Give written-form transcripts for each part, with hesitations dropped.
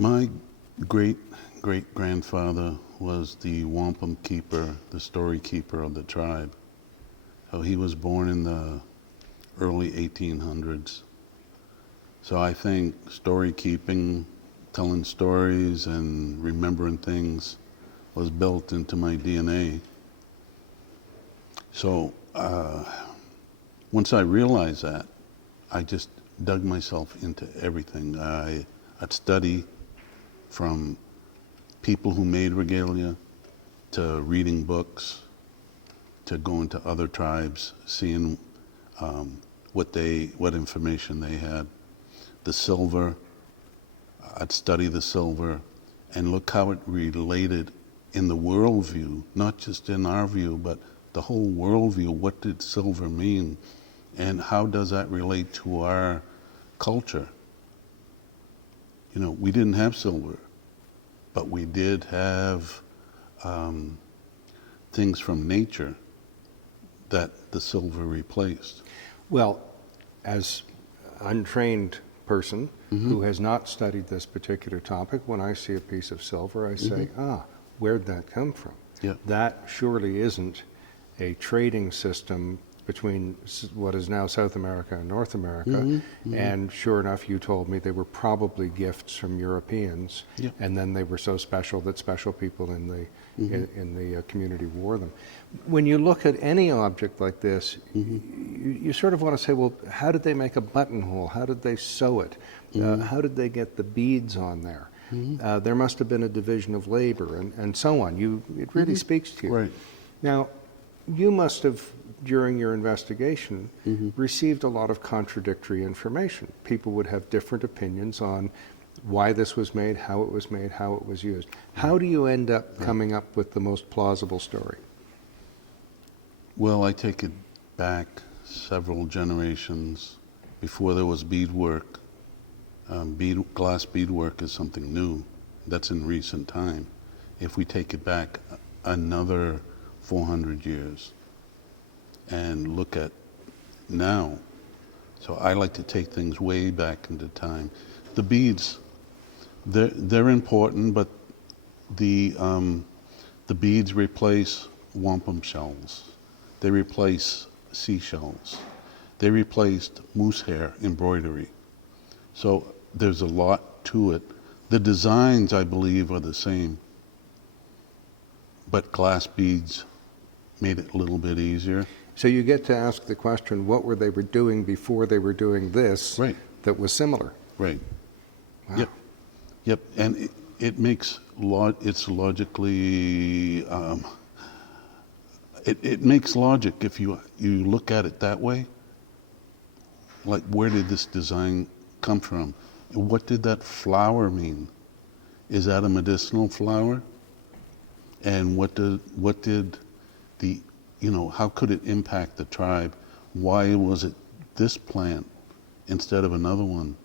My great-great-grandfather was the wampum keeper, the story keeper of the tribe. So he was born in the early 1800s. So I think story keeping, telling stories and remembering things was built into my DNA. So once I realized that, I just dug myself into everything. I'd study from people who made regalia, to reading books, to going to other tribes, seeing what information they had. The silver, I'd study the silver and look how it related in the worldview, not just in our view, but the whole worldview. What did silver mean? And how does that relate to our culture? You know, we didn't have silver, but we did have things from nature that the silver replaced. Well, as untrained person who has not studied this particular topic, when I see a piece of silver, I say, where'd that come from? Yeah. That surely isn't a trading system between what is now South America and North America. And sure enough, you told me they were probably gifts from Europeans, and then they were so special that special people in the community wore them. When you look at any object like this, you sort of want to say, well, how did they make a buttonhole? How did they sew it? How did they get the beads on there? There must have been a division of labor, and so on. It really speaks to you. Right. Now, you must have, during your investigation, received a lot of contradictory information. People would have different opinions on why this was made, how it was used. How do you end up coming up with the most plausible story? Well, I take it back several generations before there was beadwork. Glass beadwork is something new. That's in recent time. If we take it back another 400 years and look at now. So I like to take things way back into time. The beads, they're important, but the beads replace wampum shells. They replace seashells. They replaced moose hair embroidery. So there's a lot to it. The designs, I believe, are the same, but glass beads made it a little bit easier. So you get to ask the question, what were they doing before they were doing this that was similar? Right. Wow. Yep. And it makes it's logically it makes logic if you look at it that way. Like, where did this design come from? What did that flower mean? Is that a medicinal flower? And what did the, how could it impact the tribe? Why was it this plant instead of another one?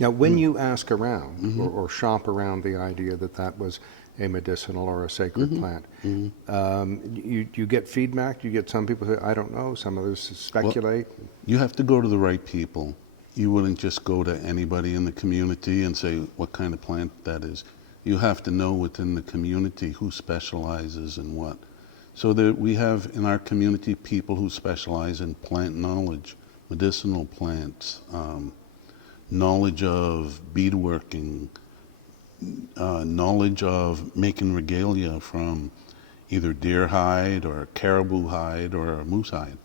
Now, when you ask around or shop around the idea that was a medicinal or a sacred plant, you get feedback. You get some people who say, I don't know. Some others speculate. Well, you have to go to the right people. You wouldn't just go to anybody in the community and say what kind of plant that is. You have to know within the community who specializes in what. So we have in our community people who specialize in plant knowledge, medicinal plants, knowledge of beadworking, knowledge of making regalia from either deer hide or caribou hide or moose hide.